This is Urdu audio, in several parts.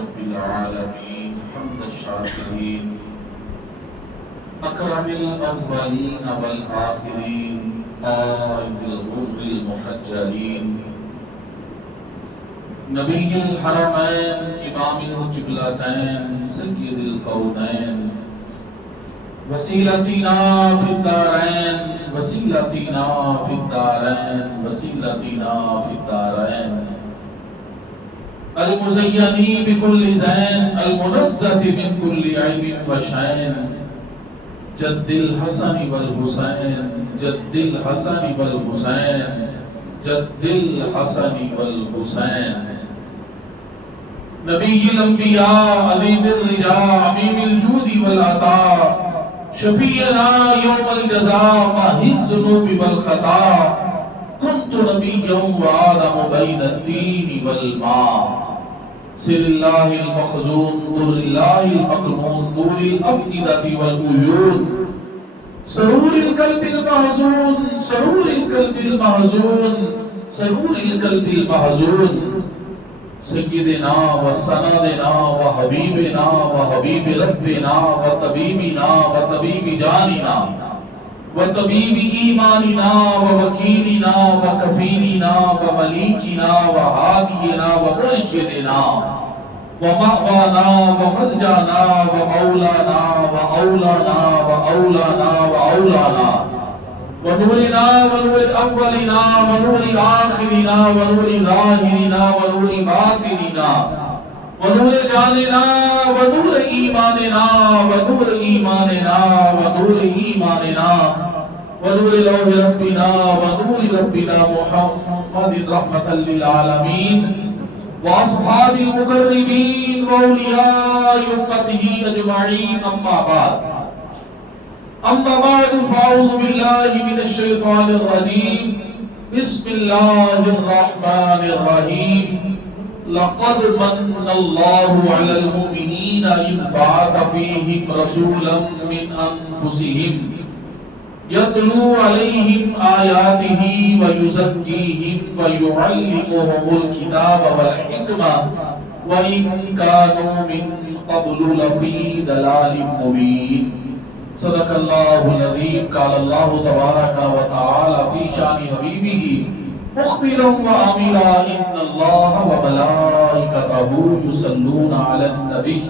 رب العالمين حمد الشاكرين أكرم الأولين والآخرين قائد الغر المحجلين نبي الحرمين إمام القبلتين سيد الكونين وسيلتنا في الدارين وسيلتنا في الدارين وسيلتنا في الدارين المزين بكل زين المنزه من كل عيب وشين جد الحسن والحسين جد الحسن والحسين جد الحسن والحسين نبي الانبياء عظيم الرجاء عميم الجود والعطاء شفيعنا يوم الجزاء ماحي الذنوب والخطا كنت نبيا وآدم بين الدين والماء سر الله المخزون نور الله المكنون نور الأفئدة والعيون سرور القلب المحزون سرور القلب المحزون سرور القلب المحزون سيدنا وسندنا وحبيبنا وحبيب ربنا وطبيبنا وطبيب جاننا وطبيب إيماننا ووكيلنا وكفيلنا ومليكنا وهادينا ومرشدنا ومأوانا وملجانا ومولانا وأولانا وأولانا وأولانا ونورنا ونور أولنا ونور آخرنا ونور ظاهرنا ونور باطننا ونور جاننا ونور إيماننا ونور إيماننا ونور إيماننا ونور لوح ربنا ونور ربنا محمد رحمة للعالمين وأصحاب المقربين وأولياء أمته أجمعين أما بعد فأعوذ بالله من الشيطان الرجيم بسم الله الرحمن الرحيم لقد من الله على المؤمنين إذ بعث فيهم رسولا من أنفسهم يتلو عليهم آياته ويزكيهم ويعلمهم الكتاب والحكمة وإن كانوا من قبل لفي ضلال مبين صدق الله العظيم قال الله تبارك وتعالى في شان حبيبه مخبرا وآمرا إن الله وملائكته يصلون على النبي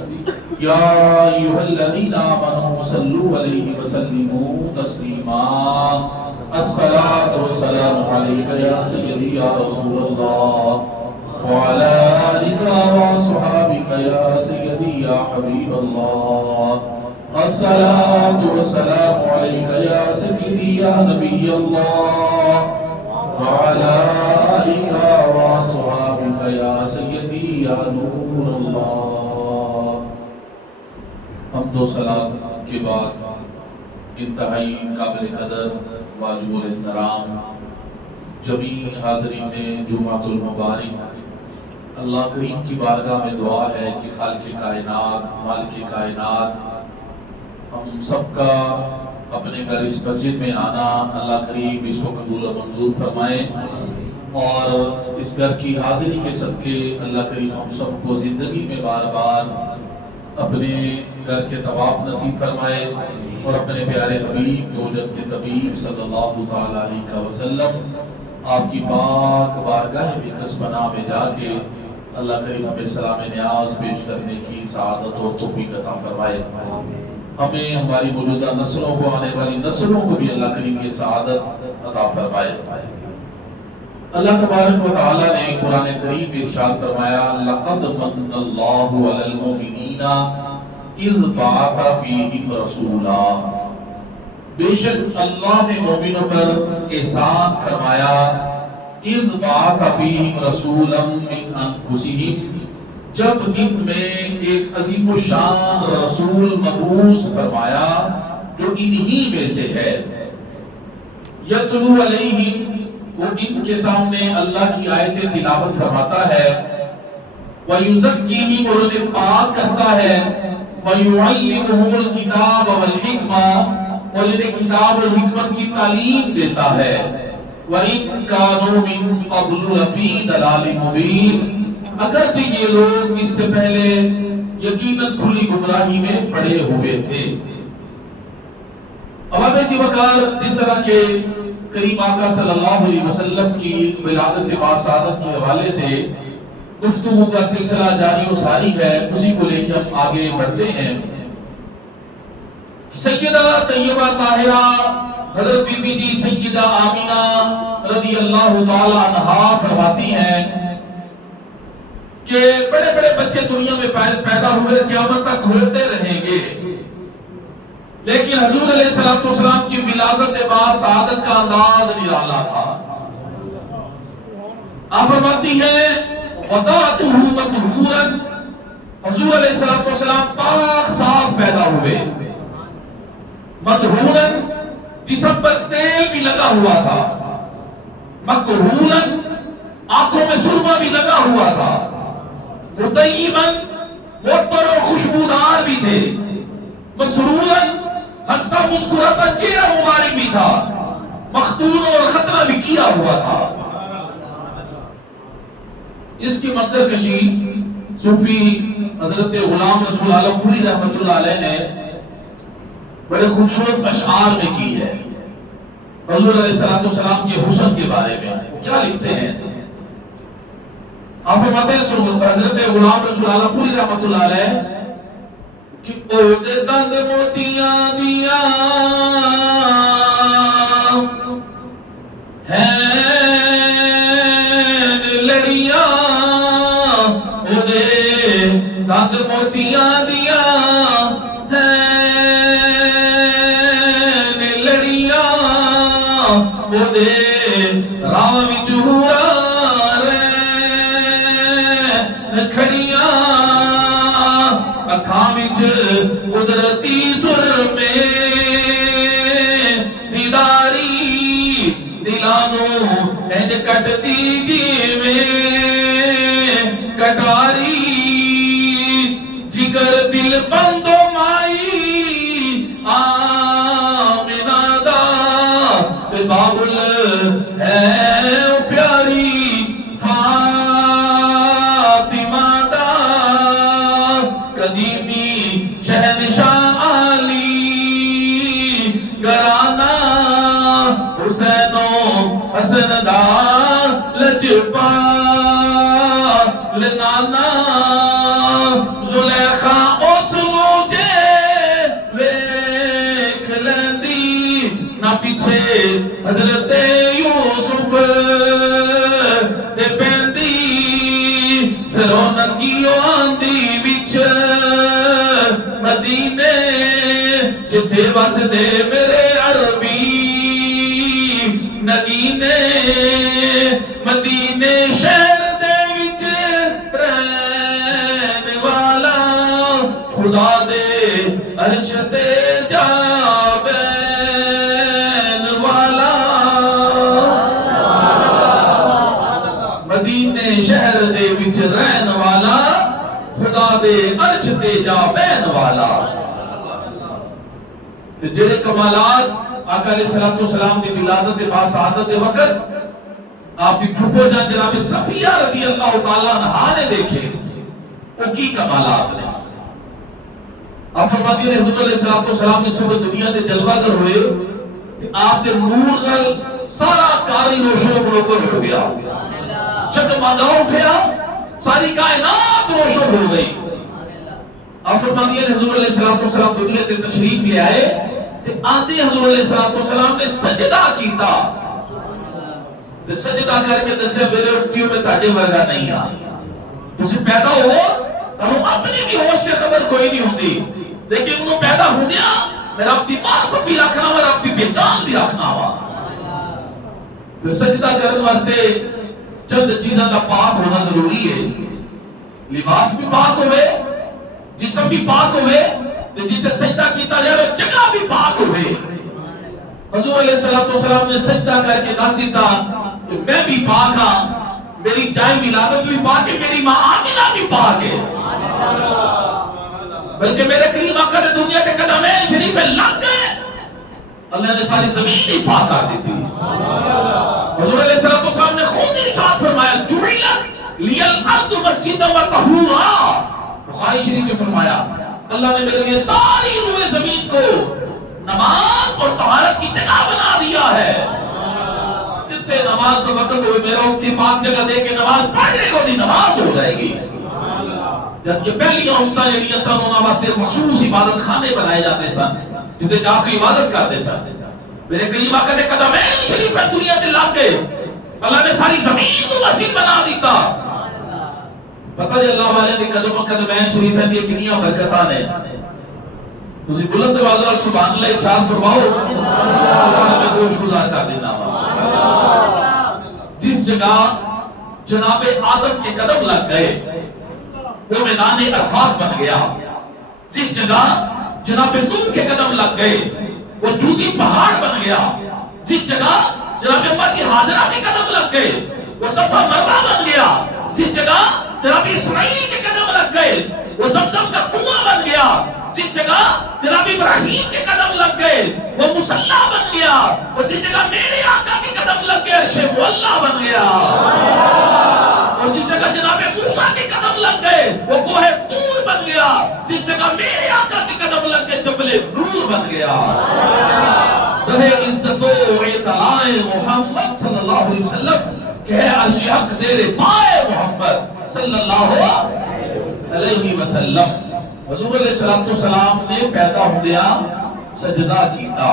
يا أيها الذين آمنوا صلوا عليه وسلموا تسليما الصلاة والسلام عليك يا سيدي يا رسول الله وعلى آلك وصحابك يا سيدي يا حبيب الله الصلاة والسلام عليك يا سيدي يا نبي الله وعلى آلك وصحابك يا سيدي يا نور الله حمد و صلاۃ کے بعد انتہائی قابل قدر واجب الاحترام جمیع حاضرین جمعۃ المبارک اللہ کریم کی بارگاہ میں دعا ہے کہ خالق کائنات مالک کائنات ہم سب کا اپنے گھر اس مسجد میں آنا اللہ کریم اس کو قبول و منظور فرمائے اور اس گھر کی حاضری کے صدقے اللہ کریم ہم سب کو زندگی میں بار بار اپنے گھر کے طواف نصیب فرمائے اور اپنے پیارے حبیب دو جگ کے طبیب صلی اللہ تعالی علیہ وسلم آپ کی پاک بارگاہ بقدس پناہ میں جا کے اللہ کریم ہمیں سلام نیاز پیش کرنے کی سعادت اور توفیق عطا فرمائے ہمیں ہماری موجودہ نسلوں کو آنے والی نسلوں کو بھی اللہ کریم کی سعادت عطا فرمائے اللہ تبارک و تعالی نے قرآن کریم میں ارشاد فرمایا لقد من اللہ علی المؤمنین اذ بعث فیہم رسولا بے شک اللہ نے مومنوں پر احسان فرمایا اذ بعث فیہم رسولا من انفسہم جب ان میں ایک عظیم الشان رسول مبعوث فرمایا جو انہی میں سے ہے یتلو علیہم وہ ان کے سامنے اللہ کی آیتیں تلاوت فرماتا ہے وَيُزَكِّيهِمْ اور انہیں پاک کرتا ہے وَيُعَلِّمُهُمُ الْكِتَابَ وَالْحِكْمَةَ اور انہیں کتاب اور حکمت کی تعلیم دیتا ہے وَإِن كَانُوا مِن قَبْلُ لَفِي ضَلَالٍ مُبِينٍ اگرچہ یہ لوگ اس سے پہلے یقیناً کھلی گمراہی میں پڑے ہوئے تھے۔ اب آپ اسی وقت جس طرح کے کریم آقا صلی اللہ علیہ وسلم کی ولادت باسعادت کے حوالے سے گفتگو کا سلسلہ جاری و ساری ہے، اسی کو لے کے ہم آگے بڑھتے ہیں۔ سیدہ طیبہ طاہرہ حضرت بی بی جی سیدہ آمینہ رضی اللہ تعالی عنہا فرماتی ہیں کہ بڑے بڑے بچے دنیا میں پیدا ہوئے، قیامت تک ہوتے رہیں گے، لیکن حضور علیہ السلام کی ولادت باسعادت کا انداز نرالا تھا۔ آپ فرماتی ہیں وَضَعْتُهُ مَطْهُورًا، حضور علیہ السلام پاک صاف پیدا ہوئے، مطہوراً جسم پر تیل بھی لگا ہوا تھا، مکحولاً آنکھوں میں سرما بھی لگا ہوا تھا، مطیباً معطر و خوشبودار بھی تھے، مسروراً ہنستا مسکراتا چہرہ مبارک بھی تھا، مختون اور ختنہ بھی کیا ہوا تھا۔ اس کی منظر کشی صوفی حضرت غلام رسول عالم پوری رحمت اللہ علیہ نے بڑے خوبصورت اشعار میں کی ہے حضور علیہ السلام کے حسن کے بارے میں۔ کیا لکھتے ہیں؟ آپ فرماتے ہیں حضرت غلام رسول عالم پوری رحمت اللہ علیہ کہ او دے دند موتیاں دیا لڑیاں، او دے دند موتیاں دیا لڑیاں، او دے راہ وچ ہورا کھڑیاں، اکھاں وچ قدرتی سرمے دیداری، دلانوں انج کٹتی جیویں کٹاری، جگر دل بندو مائی آمنہ دا تے بابل ہے پیاری لجپا لنانا زلیخا اس مجھے ویکھ لیندی، نہ پیچھے حضرت یوسف دے پیندی، سرو ننگیو آندی وچ مدینے، جتھے بس دے میرے عربی نگینے، مدینے شہر دے وچ رہن والا، خدا دے عرش تے جا بین والا، مدینے شہر دے وچ رہن والا، خدا دے عرش تے جا بین والا۔ جڑے کمالات آقا علیہ السلام دی ولادت باسعادت دے وقت آپ کی پھپھو جان جناب صفیہ رضی اللہ تعالیٰ عنہا نے دیکھے، وہ کی کمالات نے۔ آپ فرماتی ہیں حضور علیہ السلام نے صبح دنیا دے جلوہ گر ہوئے، آپ دے نور نال سارا کاری روشن و منور ہو گیا، جگمگا اٹھیا، ساری کائنات روشن ہو گئی۔ آپ فرماتی ہیں حضور علیہ السلام دنیا دے تشریف لے آئے، آتے حضور علیہ السلام نے سجدہ کیتا، تے سجدہ کر کے دسیا میرے اٹھیوں میں تاڑے ورگا نہیں آ، تسی پیدا ہو تو اپنی بھی ہوش کے خبر کوئی نہیں ہوتی، لیکن انہوں پیدا ہو گیا میرا اپنی بات بھی رکھنا اور اپنی پہچان بھی رکھنا ہوا۔ پھر سجدہ کرنے واسطے چند چیزاں کا پاک ہونا ضروری ہے، لباس بھی پاک ہوئے، جسم بھی پاک ہوئے، جیتے سجدہ کیتا جائے جگہ بھی پاک ہوئے۔ حضور علیہ السلام نے سجدہ کر کے دس دیتا کہ میں بھی پاک ہاں، میری جائے ولادت بھی پاک ہے، میری ماں آمنہ بھی پاک ہے، بلکہ میرے قریب آقا نے دنیا کے قدمین شریف میں لگ گئے، اللہ نے ساری زمین ہی پاک آتی تھی۔ حضور علیہ السلام نے خود ارشاد فرمایا جُعِلَتْ لیل ارض مسجدا و طہورا، بخاری شریف میں فرمایا اللہ نے میرے لیے ساری روئے زمین کو نماز اور طہارت کی جگہ بنا دیا ہے. جتنے نماز کا وقت ہوئے میرا امتی پاک جگہ دے کے نماز پڑھنے کو نہیں، نماز ہو جائے گی. جبکہ پہلی امتاں جڑیاں سن انہاں واسطے مخصوص عبادت خانے بنائے جاتے سن جتے جا کے عبادت کرتے سن. میرے قریب آقا دے قدمین شریف دنیا تے لگ گئے، اللہ نے ساری زمین کو مسجد بنا دیتا. پتہ جی اللہ والے دی قدمین شریف دی کنیاں برکتاں نے. تسی بلند آواز نال سبحان اللہ ارشاد فرماؤ. اللہ میں گوش گزار کر دینا وا. جس جگہ جناب آدم کے قدم لگ گئے وہ میدان عرفات بن گیا. جس جگہ جناب نوح کے قدم لگ گئے وہ جودی پہاڑ بن گیا. جس جگہ جناب امتی حاضرہ کے قدم لگ گئے وہ صفا مروا بن گیا. جس جگہ جناب اسماعیل کے قدم لگ گئے وہ زمزم کا کنواں بن گیا. جس جگہ جناب ابراہیم کے قدم لگ گئے وہ مصلی بن گیا. اور جس جگہ میرے آقا کے قدم لگ گئے عرش معلیٰ بن گیا. اور جس جگہ جناب موسیٰ کے قدم لگ گئے وہ کوہ طور بن گیا. جس جگہ میرے آقا کے قدم لگ گئے جبل نور بن گیا. زہر عزت و اطلاع محمد صلی اللہ علیہ وسلم کہ ہے عرش حق زیر پائے محمد صلی اللہ علیہ وسلم. حضور علیہ السلام نے پیدا ہویا سجدہ کیتا.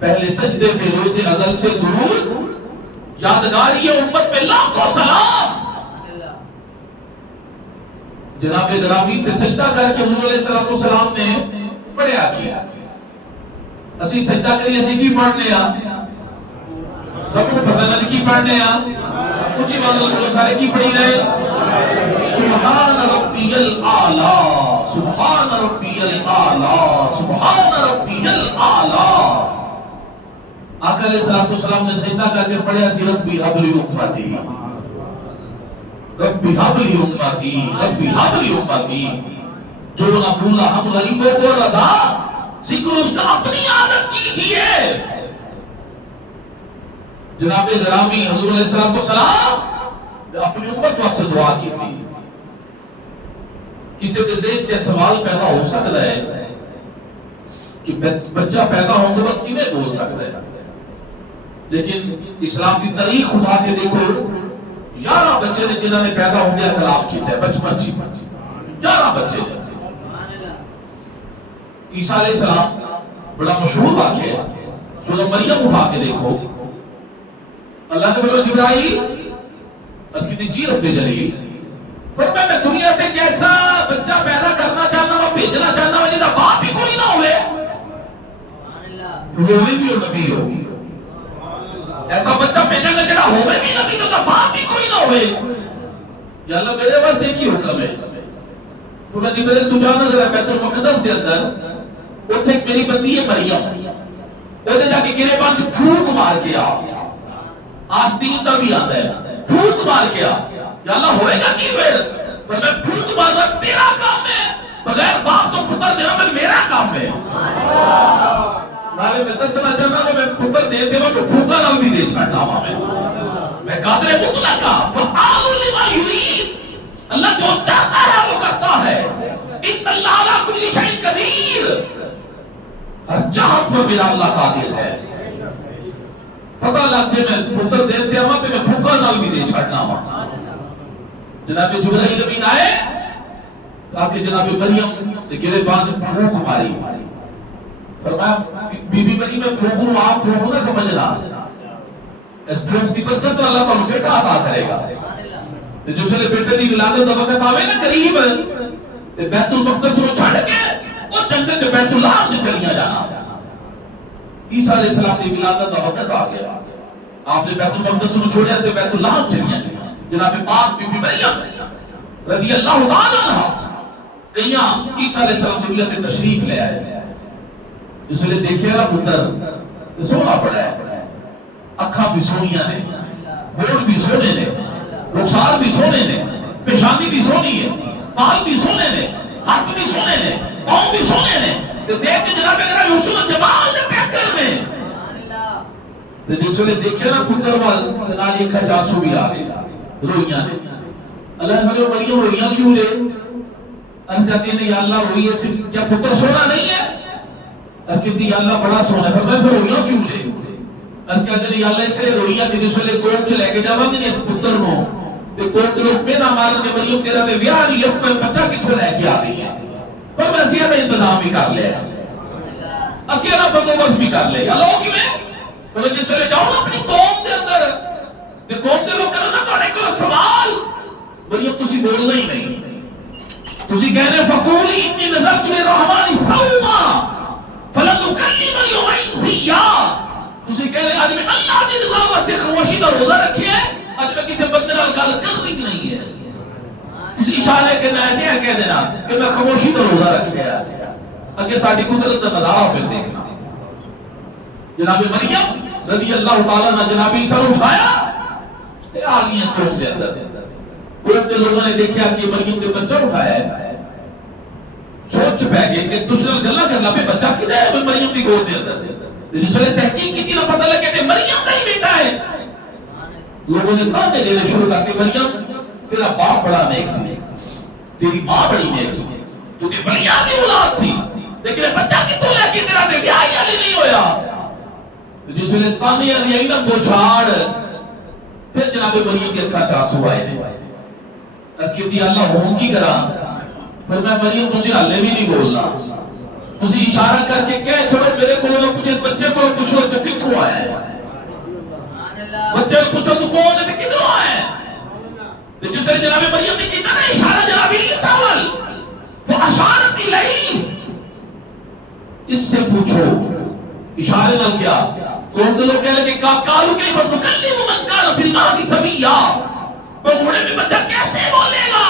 پہلے سجدے پہ روز ازل سے درود یادگاری امت پہ لاکھوں سلام. جناب گرامی تے سجدہ کر کے حضور علیہ السلام نے پڑھیا کیا. اسی سجدہ کری اسی کی پڑھنے آ سب کو پتہ نہیں کی پڑھنے آ کچھ بات لوگ سارے کی پڑھی رہے. سبحان ربی الاعلی سبحان ربی الاعلی سبحان ربی الاعلی. آقا علیہ السلام نے سجدہ کر کے پڑھیا سی ربی حبلی امتی ربی حبلی امتی ربی حبلی امتی. جو نہ بھولا ہم غریبوں کو رضا ذکر اس کا اپنی عادت کیجئے. جناب گرامی حضور علیہ السلام اپنی امت واسطے دعا کی تھی. کسی کے ذہن سے سوال پیدا ہو سکتا ہے کہ بچہ پیدا ہونے وقت کیویں بول سکتا ہے. لیکن اسلام کی تاریخ اٹھا کے دیکھو 11 بچے نے جنہوں نے پیدا ہونے کا کلام کیتا ہے بچپن سے 11 بچے. عیسیٰ علیہ السلام بڑا مشہور واقعہ ہے. سورہ مریم اٹھا کے دیکھو اللہ نے بولو جبرائیل اس کی جی رب جلیل فرمایا میں دنیا پہ کیسا بچہ پیدا کرنا چاہنا ہوں بھیجنا چاہنا ہوں جنہا باپ ہی کوئی نہ ہوئے. ہوئے بھی ہو نبی ہو ایسا بچہ بھیجنا میں جنہا ہوئے بھی نبی تو باپ ہی کوئی نہ ہوئے. یا اللہ میرے پاس ایک ہی حکم ہے تو جبرائیل تو جانا ذرا بیت المقدس کے اندر اتھے ایک میری بندی ہے مریم اتھے جا کے گرے بان پھوک مار کے آ آستین دا بھی آتا ہے پھوک مار کے آ. یا اللہ ہوئے گا کی پھر پر میں پھوک مارنا تیرا کام ہے بغیر باپ تو پتر دینا میں میرا کام ہے. میں دسنا چاہتا ہوں میں پتر دے دے تو پھوکا نال بھی دے چھڑنا میں قادر مطلق کا فعال لما یرید. اللہ جو چاہتا ہے وہ کرتا ہے. ان اللہ علی کل شیء قدیر. ہر جہت پر میرا اللہ قادر ہے. پتہ لگتے میں پتر دیتے ہوں کہ میں بھوکا نال بھی دے چھڑنا ہوں. جناب جبرائیل امین آئے تاکہ جناب مریم نے گرے بعد بھوک ماری. فرمایا بی بی مریم میں بھوکوں آپ بھوکوں نہ سمجھنا اس بھوک کی برکت تو اللہ تعالیٰ بیٹا عطا کرے گا. جس نے بیٹے دی ولادت دا وقت آوے نا قریب بیت المقدس کو چھڑ کے وہ جنت بیت اللہ میں چلیاں جانا. عیسیٰ علیہ السلام کی ولادت کا وقت آ گیا آپ نے بیت المقدس کو چھوڑیا تے بیت اللہ چلیاں گیا. جناب پاک بی بی مریم رضی اللہ تعالی عنہ کہیاں عیسیٰ علیہ السلام دنیا میں تشریف لے آئے. جس نے دیکھے نا پتر سونا پڑا ہے اکھاں بھی سونیاں نے ہونٹ بھی سونے نے رخسار بھی سونے نے پیشانی بھی سونی ہے پال بھی سونے نے ہاتھ بھی سونے نے پاؤں بھی سونے نے. تو دیکھ کے جناب اگر حسن جمال نے پیکر میں تو جس نے دیکھے نا پتر وال نال ایک 400 بھی آ گئی روئیاں نے. اللہ نے فرمایا مریم روئیاں کیوں لے؟ اب کہتی ہیں یا اللہ روئی سے کیا پتر سونا نہیں ہے؟ اب کہتی یا اللہ بڑا سونا ہے. فرمایا پھر روئیاں کیوں لے؟ اب کہتے ہیں یا اللہ اس لیے روئیاں کہ جس ویلے کوٹ سے لے کے جاواں گے اس پتر نو تے کوٹ لوگ میرا مارن کے مریم تیرا تے ویاہ نہیں ہے بچہ کتھوں لے کے آ گئی ہے. پر میں اسیہ نے انتظام بھی کر لیا, اسیہ نے بندوبست بھی کر لیا. لوگ کیویں تو جس ویلے جاؤ نا اپنی قوم دے اندر تے قوم دے لوگ کرو نا تہاڈے کول سوال مریم تسی بولنا ہی نہیں. تسی کہنے فقولی انی نذرت للرحمن صوما فلن اکلم اليوم انسیا. تسی کہنے آج میں اللہ کی رضا واسطے خاموشی کا روزہ رکھے ہے, آج میں کسی بندے نال گل کرنی نہیں ہے. تسی اشارے کے نہ ایسے کہہ دینا کہ میں خاموشی کا روزہ رکھے ہے. اگے ساڈی قدرت کا نظارہ پھر دیکھنا. جناب مریم رضی اللہ تعالیٰ نے جناب عیسیٰ کو اٹھایا تے آ گئی قوم کے اندر. قوم کے لوگوں نے دیکھا کہ مریم نے بچہ اٹھایا ہے, سوچ پہ گئے کہ دوسرے گلا کرنا پہ بچہ کدھر ہے مریم کی گود کے اندر. جس ویلے تحقیق کی نہ پتہ لگے کہ مریم کا ہی بیٹا ہے. لوگوں نے تانے دینے شروع کر کے مریم تیرا باپ بڑا نیک سی, تیری ماں بڑی نیک سی, تو کہ بڑیا کی اولاد سی, لیکن بچہ کتوں لے کے تیرا بے بیاہ ہی نہیں ہویا. جس ویلے تانے آئی نا بوچھاڑ پھر جناب مریم کے اکھا چاسو آئے نے. اس کہتی اللہ ہون کی کرا. پھر میں مریم تجھے ہلے بھی نہیں بولنا, تجھے اشارہ کر کے کہہ چھوڑو میرے کو لوگ پوچھے بچے کو پوچھو تو کتوں آیا ہے, بچے کو پوچھو تو کون ہے کتوں آیا ہے. جس طرح جناب مریم نے کہا نا اشارہ جناب عیسیٰ وال وہ اشارت الیہ, اس سے پوچھو اشارے نال کیا. کون تو لوگ کہہ لگے کالو کہ نکلم من کان فی المہد صبیا, وہ بوڑھے میں بچہ کیسے بولے گا.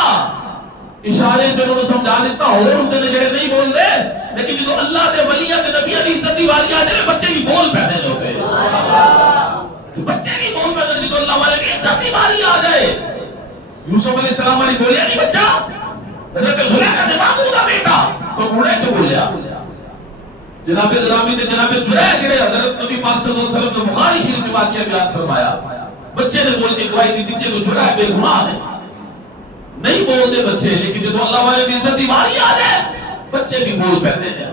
اشارے سے انہوں نے سمجھا دیتا اور ہوتے نے جڑے نہیں بول رہے, لیکن جو اللہ کے ولیاں کے نبی علی صدی والی آ جائے بچے بھی بول پہنے ہوتے تو بچے بھی بول پہنے جو اللہ والے کی صدی والی آ جائے. یوسف علیہ السلام والی بولیا نہیں بچہ, حضرت زلیخا نے محمود کا بیٹا تو بوڑھے سے بولیا. جناب گرامی نے جناب زلیخا کے حضرت نبی پاک صلی اللہ علیہ وسلم نے بخاری شریف میں واقعہ بیان فرمایا. بچے نے بول کے گواہی دی تھی کہ زلیخا بے گناہ ہے, نہیں بولتے بچے, لیکن جو اللہ والے کی عزت دیواری آ جائے بچے بھی بول پہتے ہیں.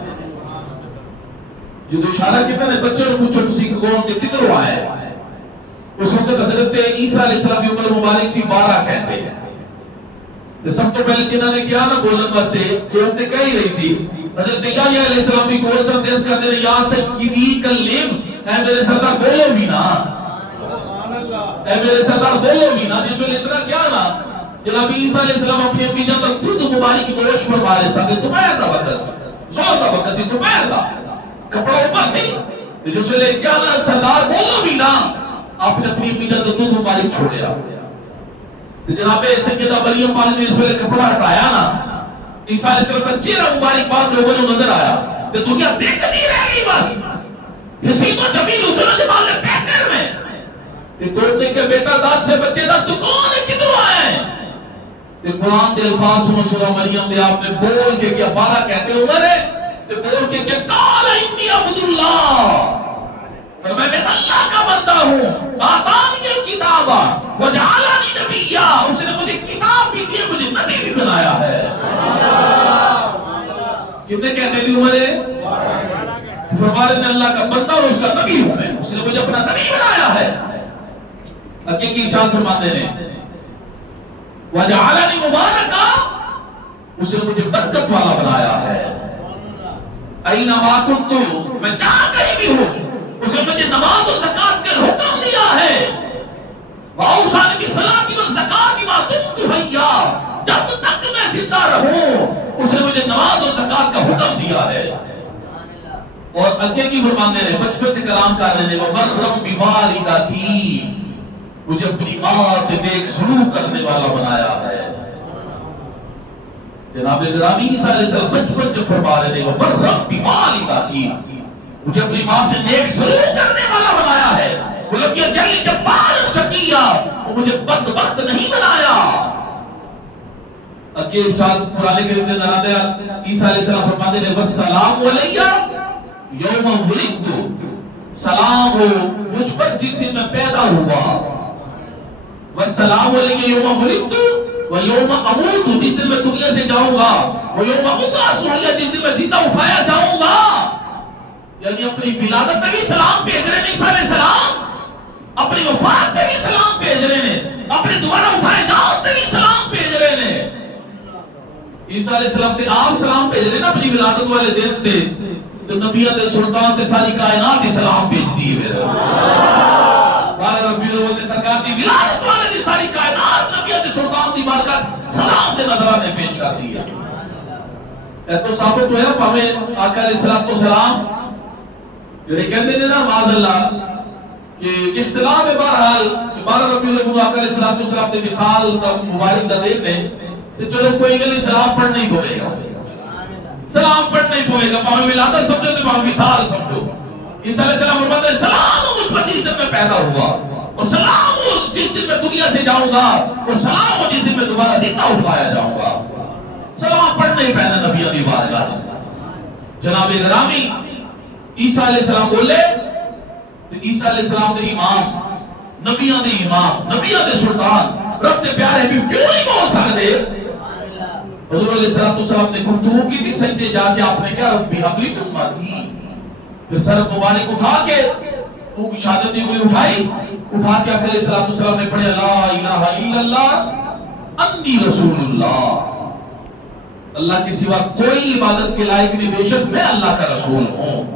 جو اشارہ کہتا ہے بچے کو پوچھو تسی کون کے کدھر آئے. اس وقت حضرت عیسیٰ علیہ السلام کی عمر مبارک سی 12 کہتے ہیں. تو سب تو پہلے جنہوں نے کیا نا بولن واسطے قوم تے کہہ رہی سی, حضرت یحییٰ علیہ السلام کی قول سے دیس کرتے ہیں یا سیدی کلم, اے میرے سردار بولو بھی نا, اے میرے سردار بولو بھی نا. جس ویلے اتنا کیا نا جناب عیسیٰ علیہ السلام اپنی امی جان تک دودھ مبارک کی گوشت فرما رہے سکتے دوپہر کا وقت زور کا وقت سی, دوپہر کا کپڑا اوپر سی. جس ویلے کیا نا سردار بولو بھی نا, آپ نے اپنی امی جان تک دودھ مبارک چھوڑیا. جناب سیدہ مریم پاک نے اس ویلے کپڑا ہٹایا نا, عیسیٰ علیہ السلام کا چہرہ مبارک پاک لوگوں کو نظر آیا تو دنیا دیکھ نہیں رہ گئی. بس حسین و جمیل حسن جمال نے پیکر میں کہ کوٹ نے کہ بیٹا 10 سے بچے 10 تو کون ہے کدھر آئے ہیں. قرآن کے الفاظ سنو سورہ مریم نے آپ نے بول کے کیا 12 کہتے عمر ہے تو بول کے کہ قال انی عبد اللہ, میں اللہ کا بندہ ہوں, آتانی الکتاب وجعلنی نبیا, اس نے مجھے کتاب بھی دی مجھے نبی بھی بنایا ہے. کتنے کہتے تھے عمر ہے فرمانے میں اللہ کا بندہ اور اس کا نبی ہوں میں, اس نے مجھے اپنا نبی بنایا ہے. حقیقی ارشاد فرماتے ہیں وجعلنی مبارکا, اس نے مجھے برکت والا بنایا ہے. اینما کنت, میں جہاں کہیں بھی ہوں اس نے مجھے نماز و زکات کا حکم دیا ہے. واوصانی بالصلاۃ والزکاۃ ما دمت حیا, جب تک میں زندہ رہوں اس نے مجھے نماز و زکات کا حکم دیا ہے. اور آگے کی فرماتے ہیں بچپن سے کلام کر رہے ہیں وبرم بوالدتی, مجھے اپنی ماں سے نیک سلوک کرنے والا بنایا ہے. جناب گرامی عیسیٰ علیہ السلام بچپن سے فرما رہے ہیں وبرم بوالدتی, مجھے اپنی ماں سے نیک سلوک کرنے والا بنایا ہے. ولم یجعلنی جبارا شقیا, وہ مجھے بدبخت نہیں بنایا. اگے ارشاد قرآن کریم میں نراتے ہیں عیسیٰ علیہ السلام فرماتے ہیں والسلام علیہ یوم ولدت, سلام ہو مجھ پر جس دن میں پیدا ہوا. والسلام علیہ یوم ولدت و یوم اموت، جس دن میں دنیا سے جاؤں گا، و یوم ابعث حیا، جس دن میں زندہ اٹھایا جاؤں گا. یعنی اپنی ولادت پہ بھی سلام بھیج رہے ہیں عیسیٰ علیہ السلام، اپنی وفات پہ بھی سلام بھیج رہے ہیں، اپنے دوبارہ اٹھائے جاؤ پہ بھی سلام بھیج رہے ہیں. عیسیٰ علیہ السلام تے آپ سلام بھیج رہے ہیں نا اپنی ولادت والے دن تے، تو نبیوں تے سلطان تے ساری کائنات ہی سلام بھیجتی ہے. بارہ ربیع الاول تے سرکار دی ولادت والے دی ساری کائنات نبیوں تے سلطان دی برکت سلام دے نظرانے پیش کرتی ہے. اے تو ثابت ہویا پاویں آقا علیہ السلام جڑے کہندے نے نا معاذ اللہ کہ اختلاف ہے بہرحال کہ 12 ربیع الاول آقا علیہ السلام دے وصال دا مبارک دا دن ہے، تو چلو کوئی گل سلام پڑھنا ہی پڑے گا، سلام پڑھنا ہی پڑے گا، پاویں ولادت سمجھو تو پاویں وصال سمجھو. عیسیٰ علیہ السلام فرماتے ہیں سلام مجھ پر جس دن میں پیدا ہوا، اور سلام جس دن میں دنیا سے جاؤں گا، اور سلام جس دن میں دوبارہ زندہ اٹھایا جاؤں گا. سلام پڑھنا ہی پہنا نبیوں دی بارگاہ سے. جناب گرامی عیسیٰ علیہ السلام بولے تو عیسیٰ علیہ السلام دے امام، نبیوں دے امام، نبیوں دے سلطان، رب دے پیارے بھی کیوں نہیں بول سکتے؟ حضور علیہ السلام نے گفتگو کی تھی سجدے جا کے، آپ نے کیا ربی حبلی امتی، پھر سر مبارک اٹھا کے ان کی شہادت دی انگلی اٹھائی، اٹھا کے آقا علیہ السلام نے پڑھا لا الہ الا اللہ انی رسول اللہ، اللہ کے سوا کوئی عبادت کے لائق نہیں، بے شک میں اللہ کا رسول ہوں.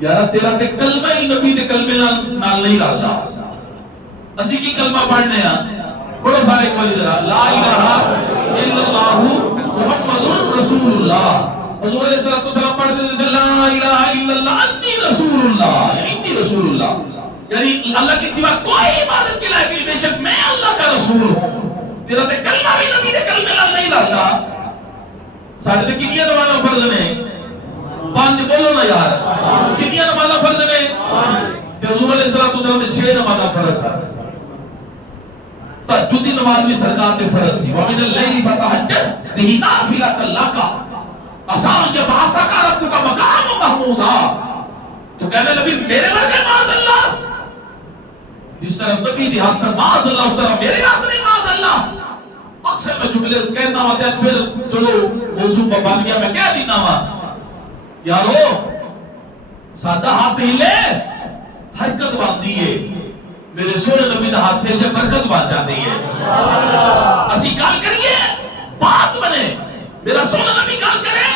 یارا تیرا تے کلمہ ہی نبی دے کلمے نال نہیں رلدا. اسی کی کلمہ پڑھنے ہیں بڑو سارے کوئی ذرا لا الہ الا اللہ محمد رسول اللہ. حضور علیہ السلام پڑھتے تھے لا الہ الا اللہ انی رسول اللہ، انی رسول اللہ، یعنی اللہ کے سوا کوئی عبادت کے لائق نہیں، بے شک میں اللہ کا رسول ہوں. تیرا تے کلمہ بھی نبی دے کلمے نال نہیں رلدا. ساڈے تے کتنی نمازاں فرض نے؟ 5 بولو نا یار. کتنی نمازاں فرض نے؟ تے حضور علیہ السلام نے 6 نمازاں فرض ہیں. تہجد نماز بھی سرکار نے فرض سی. وَمِنَ اللَّيْلِ فَتَهَجَّدْ بِهِ نَافِلَةً لَكَ عَسَىٰ أَن يَبْعَثَكَ رَبُّكَ مَقَامًا مَحْمُودًا. تو کہنے نبی میرے ورگے معاذ اللہ، جس طرح نبی دی حد سے معاذ اللہ اس طرح میرے ہاتھ نہیں معاذ اللہ. اکثر میں جملے کہنا ہوتا ہے پھر چلو موضوع بن گیا میں کہہ دینا وا یارو سادہ ہاتھ ہلے حرکت باندھی ہے، میرے سونے نبی دا ہاتھ ہلے برکت بن جاتی ہے. اسی گل کریے بات بنے، میرا سونا نبی گل کرے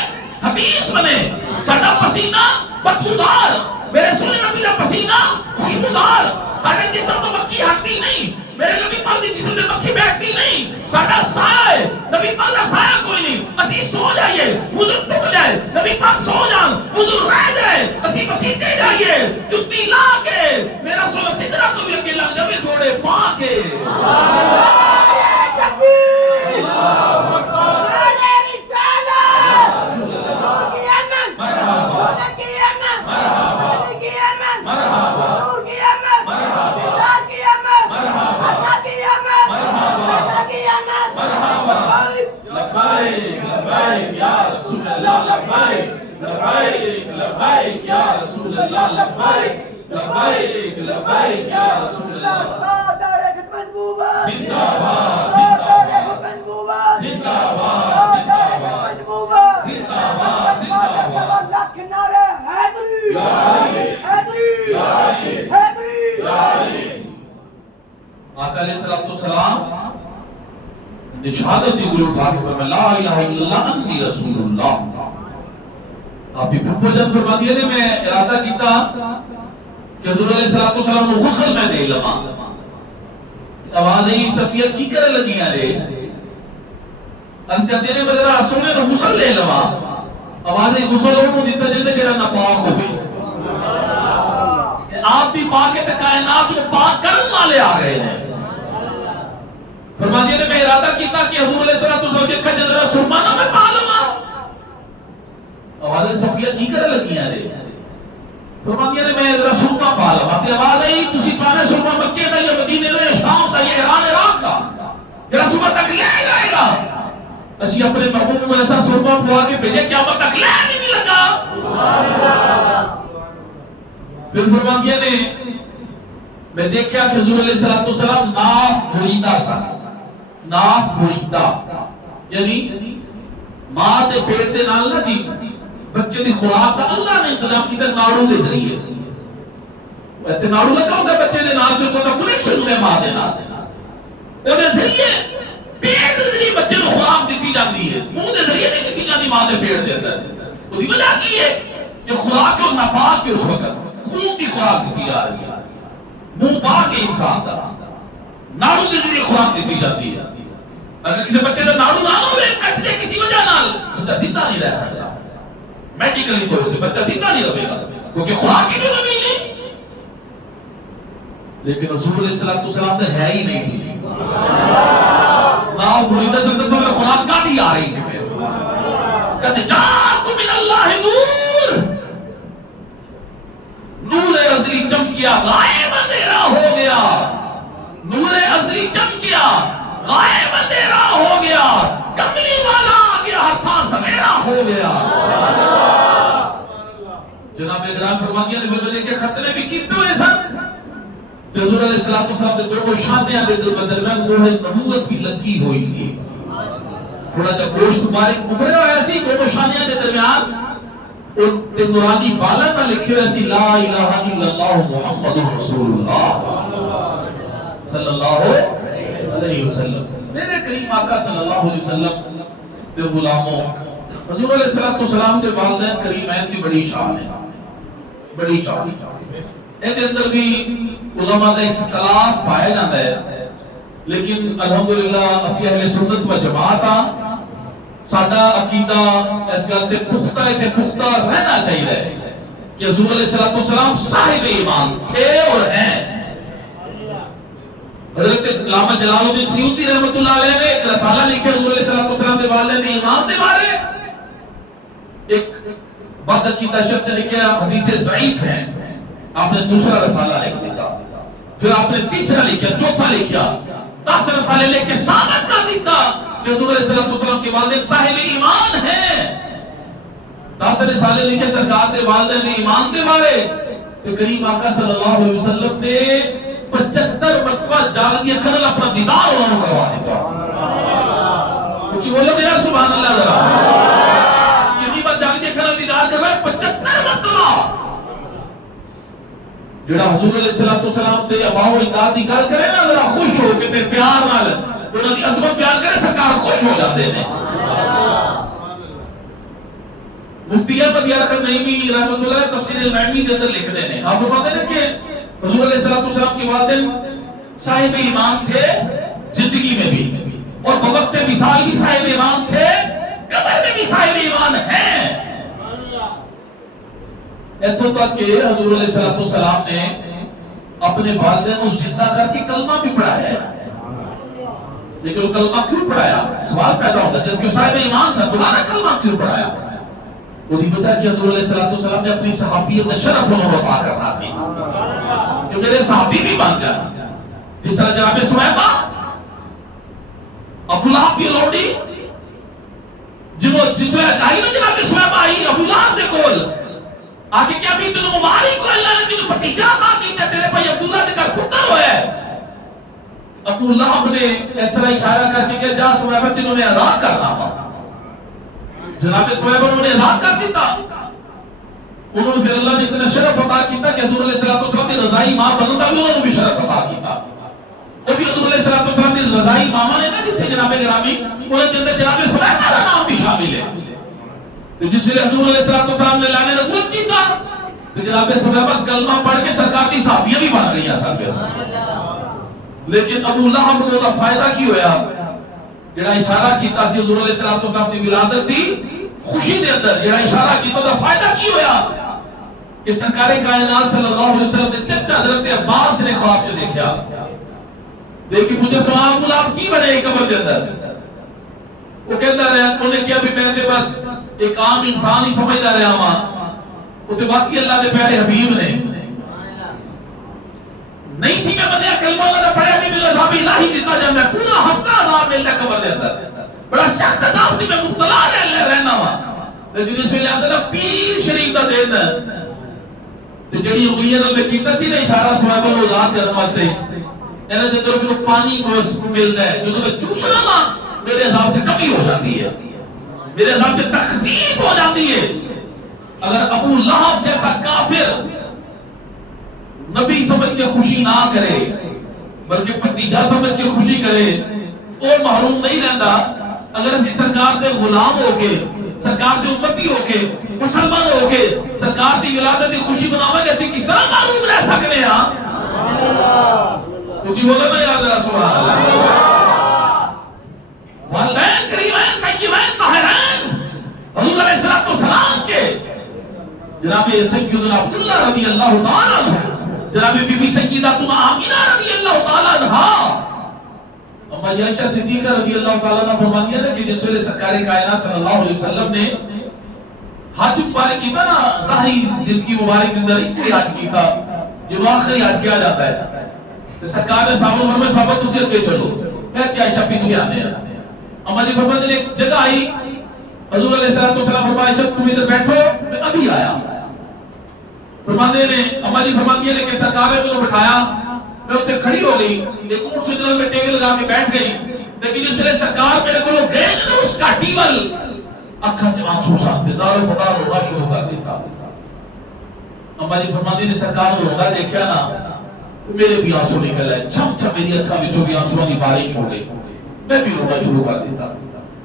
حدیث بنے. ساڈا پسینہ بدبودار، میرے سونے نبی دا پسینہ خوشبودار. ساڈے جسم تو مکھی ہٹتی نہیں، میرے نبی پاک دی جسم میں مکھی بیٹھتی نہیں. ساڈا سایہ نبی پاک دا سایہ کوئی نہیں. اسی سو جائیے وضو ٹوٹ جائے، نبی پاک سو جان وضو رہ جائے، اسی مسیطے جائیے جتی لا کے میرا سونا سدرہ تو بھی اکیلا نبی تھوڑے پا کے. لبیک لبیک یا رسول اللہ لبیک لبیک لبیک یا رسول اللہ لبیک لبیک لبیک یا رسول اللہ. تاریخ منبوبہ زندہ باد، تاریخ منبوبہ زندہ باد، تاریخ منبوبہ زندہ باد، زندہ باد. لاکھ نعرے حیدری حیدری حیدری. آقا علیہ السلام نے شہادت دی انگلی اٹھا کے فرمایا لا الہ الا اللہ انی رسول اللہ. آپ کی پھپھو جان فرما دیا نے میں ارادہ کیتا کہ حضور علیہ السلام کو غسل میں دے لواں. آوازیں صفیہ کی کرے لگیاں رے اس کہتے ہیں بدرا سونے کو غسل لے لواں. آوازیں غسل انہوں دیتا جنہیں کہ ناپاک ہو گئی. آپ بھی پاک ہے کائنات کو پاک کرنے والے آ گئے ہیں. فرماتے ہیں میں ارادہ کیتا کہ حضور علیہ السلام دیکھا جذرا سرما نہ میں پا لواں. آوازیں صفیہ کی کرے لگیاں رے فرماتے ہیں میں ذرا سرما پا لواں. تے آواز نہیں تسی پانے سرما مکے دا یا مدینے دا یا شام دا یا ایران عراق دا جڑا صبح تک لے جائے گا. اسی اپنے محبوب کو ایسا سرما پوا کے بھیجے قیامت تک لے نہیں لگا. سبحان اللہ. پھر فرماتے ہیں میں دیکھا کہ حضور علیہ السلام ناف بریدہ سن. ناف بریدہ یعنی ماں دے پیٹ دے نال نہ جی بچے دی خوراک دا اللہ نے انتظام کیتا ناڑو دے ذریعے. ایتھے ناڑو لگا ہوندا بچے دے نال تے کوئی کنے چھڑنے ماں دے نال او دے ذریعے پیٹ دے بچے نوں خوراک دتی جاندی ہے. منہ دے ذریعے نہیں دتی جاندی ماں دے پیٹ دے اندر. او دی وجہ کی ہے کہ خوراک کو ناپاک کے اس وقت خون کی خوراک دتی جا رہی ہے. منہ پاک ہے انسان دا ناڑو دے ذریعے خوراک دتی جاتی ہے. اگر کسی بچے دا ناڑو نہ ہوے کٹ دے کسی وجہ نال بچہ زندہ نہیں رہ سکتا. میڈیکلی طور پہ بچہ زندہ نہیں رہے گا کیونکہ خوراک ہی نہیں ملی. لیکن رسول علیہ السلام نے ہے ہی نہیں سی. ناؤ بریدہ سے اندر میں خوراک کا دی آ رہی سی. پھر کہتے جاءکم من اللہ نور. نور ازلی چمکیا غائب اندھیرا ہو گیا. نور ازلی چمکیا غائب اندھیرا ہو گیا. کملی والا آ گیا تھا سویرا ہو گیا. جناب اقرام فرما دیا نے بندے کے خطرے بھی کیتے ہوئے سن. حضور علیہ السلام دے دو شانیاں دے درمیان مہر نبوت بھی لگی ہوئی سی. تھوڑا جا گوشت مبارک ابھرا ہوا سی دو شانیاں دے درمیان اور تے نورانی بالا نہ لکھے ہوئے سی لا الہ الا اللہ محمد رسول اللہ صلی اللہ علیہ وسلم. میرے کریم آقا صلی اللہ علیہ وسلم دے غلاموں حضور علیہ السلام دے والدین کریمین کی بڑی شان ہے. بڑی شان اے دے اندر بھی علماء کا اختلاف پایا جاتا ہے. لیکن الحمدللہ اسی اہل سنت و جماعت ساڈا عقیدہ اس گل تے پختہ ہے تے پختہ رہنا چاہیے کہ حضور علیہ السلام صاحب ایمان تھے اور ہیں. حضرت علامہ جلال الدین سیوطی رحمۃ اللہ علیہ نے ایک رسالہ لکھا حضور علیہ السلام دے والدین ایمان دے بارے. ایک بات عقیدہ شخص نے لکھا حدیث ضعیف ہیں. آپ نے دوسرا رسالہ لکھ دیتا. پھر آپ نے تیسرا لکھا چوتھا لکھا 10 رسالے لے کے ثابت کر دیتا کہ حضور علیہ السلام کے والدین صاحب ایمان ہیں. 10 رسالے لکھے سرکار دے والدین ایمان دے بارے. کہ کریم آقا صلی اللہ علیہ وسلم نے 75 مرتبہ جاگ کے کھڑا اپنا دیدار انہوں کروا دیتا. کچھ بولو میرا سبحان اللہ ذرا. کتنی بار جاگ کے کھڑا دیدار کر رہا ہے 75 مرتبہ. جڑا حضور علیہ السلام دے اباؤ اجداد دی گل کرے نا ذرا خوش ہو کے تے پیار نال انہاں دی عظمت بیان کرے سرکار خوش ہو جاتے ہیں. مفتی احمد یارکر نعیمی رحمۃ اللہ تفسیر المعمی دے اندر لکھتے ہیں. آپ فرماتے ہیں کہ حضور علیہ السلام کے والدین صاحب ایمان تھے زندگی میں بھی اور بوقت وصال بھی صاحب ایمان تھے قبر میں بھی صاحب ایمان ہیں. ایتھوں تک کہ حضور علیہ السلام نے اپنے والدین کو زندہ کر کے کلمہ بھی پڑھایا ہے. لیکن وہ کلمہ کیوں پڑھایا سوال پیدا ہوتا ہے جبکہ صاحب ایمان تھا دوبارہ کلمہ کیوں پڑھایا. وہ نہیں پتا کہ حضور علیہ السلام نے اپنی صحابیت شرف انہوں وفا کرنا سی کہ میرے صحابی بھی بن جائے. جس طرح جناب سویبہ ابو لہب کی لوڑی جس میں آئی نا جناب سویبہ آئی ابو لہب دے کول آگے کیا بھی تنو مبارک کو اللہ نے تنو بھتیجا ماں کی تیرے بھائی عبداللہ نے کہا پتر ہوئے. ابو لہب نے اس طرح اشارہ کر کے کہ جا سویبہ تنو نے ادا کرنا ہوا. جناب سویبہ انہوں نے ادا کر دیتا. انہوں نے پھر اللہ نے اتنا شرف عطا کیتا کہ حضور علیہ السلام کی رضائی ماں بنتا بھی انہوں نے بھی شرف عطا کیتا. وہ بھی حضور علیہ السلام کی رضائی ماما نے نا جتنے جناب گرامی انہیں جناب جناب سویبہ کا نام بھی شامل ہے. جس ویلے حضور علیہ السلام نے لانے نبوت کیتا تو جناب سویبہ کلمہ پڑھ کے سرکار کی صحابیاں بھی بن گئی اصل میں. لیکن ابو لہب کو دا فائدہ کی ہویا جڑا اشارہ کیتا سی حضور علیہ السلام کی ولادت دی خوشی دے اندر جڑا اشارہ کیتا دا فائدہ کی ہویا کہ سرکار کائنات صلی اللہ علیہ وسلم دے چچا حضرت عباس نے خواب جو دیکھا دیکھی مجھے سوال ابو لہب کی بنے قبر دے اندر. وہ کہتا رہا انہوں نے کیا بھی میں دے بس ایک عام انسان ہی سمجھتا رہا ماں وہ تو باقی اللہ دے پیارے حبیب نے نہیں سی میں بندیا کلمہ اللہ پڑھیا نہیں ملا رب الہی دیتا جا میں پورا ہفتہ عذاب ملتا قبر دے اندر بڑا سخت عذاب تھی میں مبتلا رہنا ہوا. لیکن اس ویلے آتا نا پیر شریف دا دین تے جڑی انگلیاں نال میں کیتا سی نا اشارہ سواب وہ ذات دے واسطے انہاں دے اندر جو پانی کو ملدا ہے جو میں چوسنا وا میرے حساب سے کمی ہو جاتی ہے میرے حساب سے تخفیف ہو جاتی ہے اگر ابو لہب جیسا کافر نبی سمجھ کے خوشی نہ کرے بلکہ بھتیجا سمجھ کے خوشی کرے اور محروم نہیں رہتا اگر اسی سرکار دے غلام ہو کے سرکار دے امتی ہو کے مسلمان ہو کے سرکار دی ولادت دی خوشی مناویں گے اسی کس طرح محروم رہ سکتے ہیں کچھ بولے میں یاد رہا سبحان اللہ والدین کریمین طیبین طاہرین حضور علیہ السلام کے جناب سیدنا عبداللہ رضی اللہ تعالیٰ عنہ جناب بی بی سیداتنا آمینہ رضی اللہ تعالیٰ عنہ اما عائشہ صدیقہ رضی اللہ تعالیٰ عنہ فرماتی ہے کہ جس ویلے سرکار کائنات صلی اللہ علیہ وسلم نے حج مبارک کیتا نا ظاہری زندگی مبارک کے اندر ایک حج کیتا جو آخری حج کیا جاتا ہے تو سرکار نے صحابہ میں صحابہ تجھے اگے چلو میں کیا عائشہ پیچھے آنے ہیں اما جی فرماتے ہیں ایک جگہ آئی حضور علیہ السلام فرمایا عائشہ تم ادھر بیٹھو میں ابھی آیا فرماتے ہیں اما جی فرماتی ہے کہ سرکار نے مجھے بٹھایا میں اتنے کھڑی ہو گئی ایک اونٹ سے جنرل میں ٹیبل لگا کے بیٹھ گئی لیکن جس ویلے سرکار میرے کو گئے نا اس کاٹی وال اکھاں چ آنسو سان زار پتا رونا شروع کر دیتا اما جی فرماتی نے سرکار نے رونا دیکھا نا تو میرے بھی آنسو نکل آئے چھم چھم میری اکھاں وچوں بھی آنسوں دی بارش ہو گئی میں بھی رونا شروع کر دیتا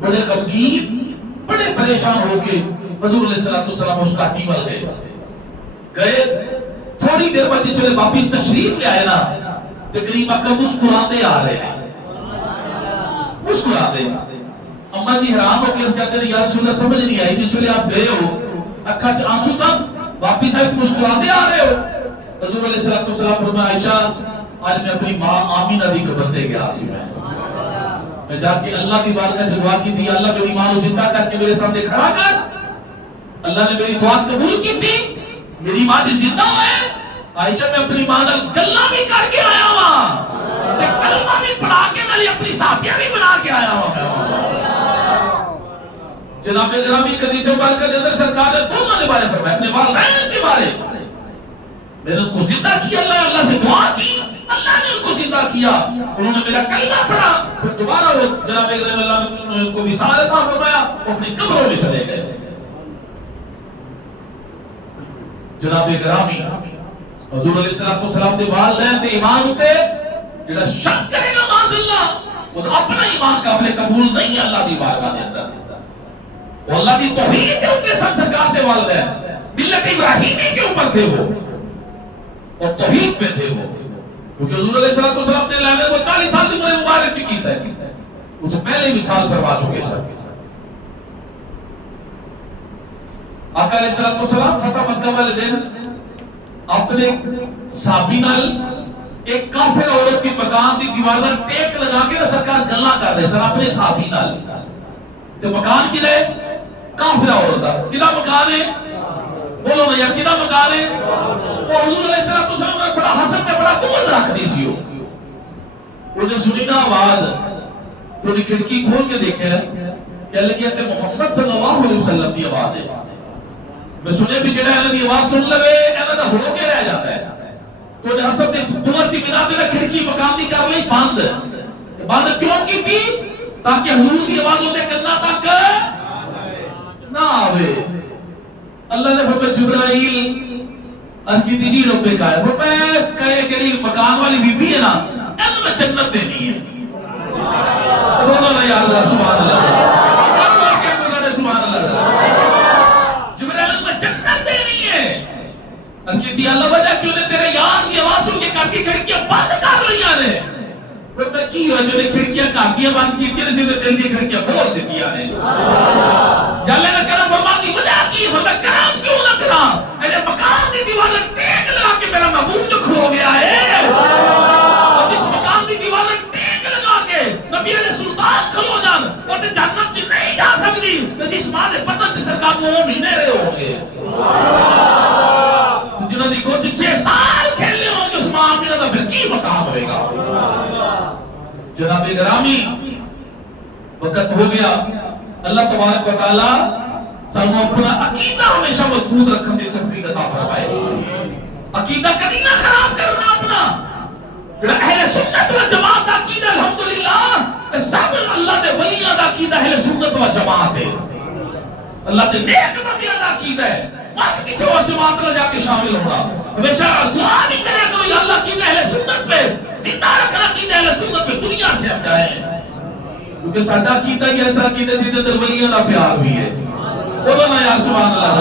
بڑے غمگین بڑے پریشان ہو کے حضور علیہ السلام اس کاٹی وال گئے تھوڑی دیر بعد جس ویلے واپس تشریف لے آئے نا تقریب آقا مسکراتے آ رہے ہیں مسکراتے اما جی حیران ہو کے کہتے ہیں یا رسول اللہ سمجھ نہیں آئی جس ویلے آپ گئے ہو اکھاں چ آنسو سن واپس آئے مسکراتے آ رہے ہو حضور علیہ السلام فرمایا عائشہ آج میں اپنی ماں آمینہ دی قبر تے گیا سی میں جا کے اللہ کی بارگاہ میں دعا کی تھی اللہ میری ماں کو زندہ کر کے میرے سامنے کھڑا کر اللہ نے میری دعا قبول کی تھی میری ماں جی زندہ ہوئے عائشہ میں اپنی ماں نال گلاں بھی کر کے آیا ہوا تے کلمہ بھی پڑھا کے نال اپنی صحابیاں بھی بنا کے آیا ہوا جناب گرامی حدیث مبارکہ کے اندر سرکار نے دونوں کے بارے فرمایا اپنے والدین کے بارے میں نے ان کو زندہ کیا اللہ سے دعا کی اللہ نے ان کو زندہ کیا انہوں نے میرا کلمہ پڑھا پھر دوبارہ وہ جناب گرامی اللہ نے ان کو وصال عطا فرمایا وہ اپنی قبروں میں چلے گئے جناب گرامی حضور علیہ السلام دے والدین دے ایمان ہوتے جڑا شک کرے گا معاذ اللہ وہ اپنا ایمان قابل قبول نہیں ہے اللہ دی بارگاہ دے اندر وہ اللہ کی توحید کے اوپر سرکار دے والدین ملت ابراہیمی کے اوپر تھے وہ اور توحید پہ تھے وہ کیونکہ حضور علیہ السلام نے لانے کو 40 سال کی عمر مبارک کی ہے وہ تو پہلے مثال فرما چکے سر آقا علیہ السلام فتح مکہ والے دن اپنے صحابی نال ایک کافر عورت کی مکان دی دیوار نال ٹیک لگا کے نہ سرکار گلاں کر رہے سر اپنے صحابی نال تے مکان کی ہے کافر عورت دا کدا مکان ہے بولو نا یار کدا مکان ہے وہ حضور علیہ السلام نے بڑا حسد تے بڑا بغض رکھ دی سی وہ نے سنی نا آواز تو نے کھڑکی کھول کے دیکھا کہ لگیا تے محمد صلی اللہ علیہ وسلم دی آواز ہے میں سنے بھی جڑا انہاں دی آواز سن لوے انہاں دا ہو کے رہ جاتا ہے تو نے حسد تے دور دی بنا تے کھڑکی مکان دی کر لئی بند کیوں کی تھی تاکہ حضور کی آواز ہوتے کرنا تک نہ آوے اللہ نے فرمایا جبرائیل کی تیجی رب کا ہے فرمایا اس کہے کہ مکان والی بی بی ہے نا ایسا میں جنت دینی ہے رونا نا یا اللہ سبحان اللہ سبحان اللہ جبرائیل میں جنت دینی ہے کی اللہ وجہ کیوں نے تیرے یار کی آواز سن کے کر کے کھڑکیاں بند کر لیا نے میں کی ہوا جو نے کھڑکیاں کاٹیاں بند کی تھی نے دل دی کھڑکیاں کھول دی کیا نے یا اللہ نے کرم فرما دی وجہ کی میں کرام کیوں نہ کرا میرے مکان دی دیوار ٹیک لگا کے میرا محبوب جو کھو گیا ہے اور اس مکان دی دیوار ٹیک لگا کے نبی علیہ سلطان کھلو جان اور تے جنت چ نہیں جا سکتی جس ماں نے پتہ تے سرکار وہ مہینے رہے ہوں گے جنہاں دی کوچ 6 سال کھیلے ہوں گے اس ماں میرا تو پھر کی مقام ہوئے گا جناب گرامی وقت ہو گیا اللہ تبارک و تعالی سانو اپنا عقیدہ ہمیشہ مضبوط رکھنے کی توفیق عطا فرمائے اللہ نے نیک بندی ادا کی ہے وقت کسی اور جماعت میں جا کے شامل ہونا ہمیشہ دعا نہیں کرے کہ اللہ کی اہل سنت پہ زندہ رکھنا کی اہل سنت پہ دنیا سے ہم جائیں کیونکہ ساڈا کیتا ہی ایسا کیتا جیتے در ولیوں دا پیار بھی ہے بولو نا یا سبحان اللہ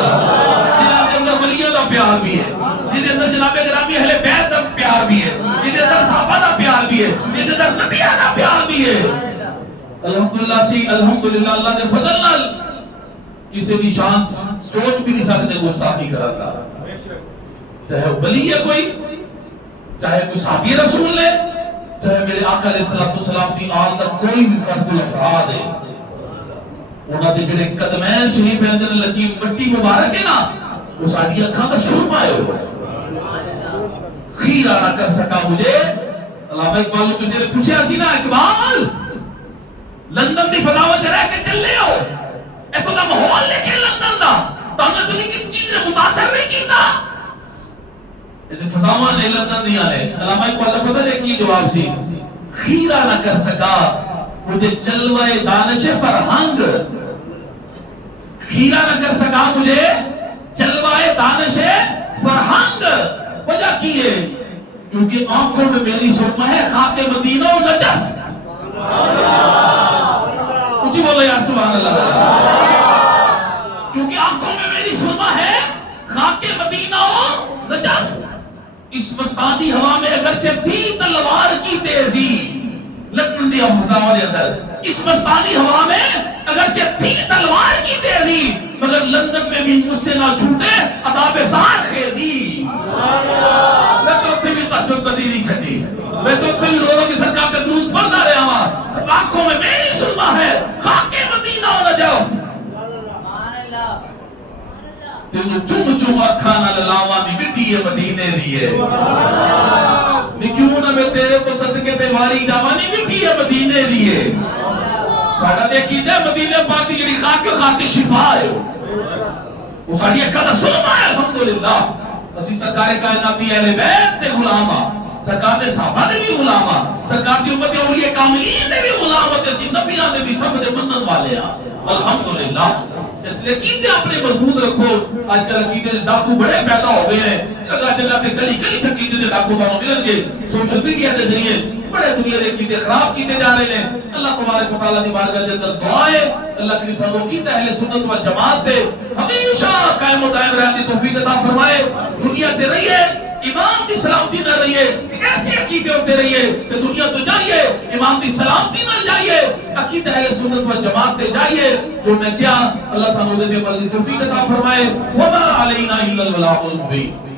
جنہاں کے اندر ولیوں دا پیار بھی ہے جنہاں اندر جناب گرامی اہل بیت دا پیار بھی ہے جنہاں اندر صحابہ دا پیار بھی ہے جنہاں اندر نبیہ دا پیار بھی ہے الحمدللہ سی الحمدللہ اللہ دے فضل نال کسی بھی شان سوچ بھی نہیں سکتے گستاخی کرتا چاہے ولی ہے کوئی چاہے کوئی صحابی رسول ہے چاہے میرے آقا علیہ السلام کی آل تک کوئی بھی فرد الافراد ہے انہاں دے جڑے قدمین شریف اندر لگی مٹی مبارک ہے نا وہ ساری اکھاں کا سرما ہے خیرہ نہ کر سکا مجھے علامہ اقبال نے کسی نے پوچھا سی نا اقبال لندن دی فضا وچ رہ کے چلے ہو ایک دا ماحول لے کے لندن دا تو ہم نے تو کسی چیز نے متاثر نہیں کیتا یہ فضاواں نے لندن دیا نے علامہ اقبال نے پتہ ہے کی جواب سی خیرہ نہ کر سکا مجھے جلوہ دانش فرہنگ خیرہ نہ کر سکا مجھے جلوہ دانش فرہنگ وجہ کی ہے کیونکہ آنکھوں میں میری سرما ہے خاک مدینہ و نجف اچھی بولو یا سبحان اللہ کیونکہ آنکھوں میں میری سرما ہے خاک مدینہ و نجف اس مستانی ہوا میں اگرچہ تھی تلوار کی تیزی لندن دی فضاواں دے اندر اس مستانی ہوا میں اگرچہ تھی تلوار کی تیزی مگر لندن میں بھی مجھ سے نہ چھوٹے عذاب سار خیزی میں تو اتنے بھی تحجد کدی نہیں چھٹی میں تو اتنے بھی رو رو کی سرکار کا درود پڑھتا رہا ہوں آنکھوں میں میری سرما ہے خاک مدینہ و نجف تینو چم چم اکھانا للاواں دی مٹی مدینے دی ہے کیوں نہ میں تیرے کو صدقے تے واری جاوانی مٹی مدینے دی ہے ساڈا تے کیتے مدینے پاک دی جڑی خاک شفا ہے وہ ساڈی اکھاں دا سرما ہے الحمدللہ اسی سرکار کائنات دی اہل بیت تے غلام ہاں سرکار دے صحابہ دے بھی غلام ہاں سرکار دی امت اولیاء کاملین دے بھی غلام ہاں تے اسی نبیاں دے بھی سب دے منن والے ہاں الحمدللہ اس لیے عقیدے اپنے مضبوط رکھو آج کل عقیدے ڈاکو بڑے پیدا ہو گئے ہیں جگہ جگہ پہ گلی گلی سے عقیدے دے ڈاکو بانو ملن گے سوشل میڈیا کے ذریعے بڑے دنیا دے عقیدے خراب کیتے جا رہے ہیں اللہ تبارک و تعالیٰ دی بارگاہ دے اندر دعا ہے اللہ کی سانو عقیدہ اہل سنت و جماعت دے ہمیشہ قائم و دائم رہنے کی توفیق عطا فرمائے دنیا تے رہیے امام دی سلامتی نہ رہیے ایسے عقیدے ہوتے رہیے کہ دنیا تو جائیے امام دی سلامتی نہ جائیے عقیدہ اہل سنت و جماعت تے جائیے جو میں کیا اللہ سانو دے عمل دی توفیق عطا فرمائے وما علینا الا البلاغ المبین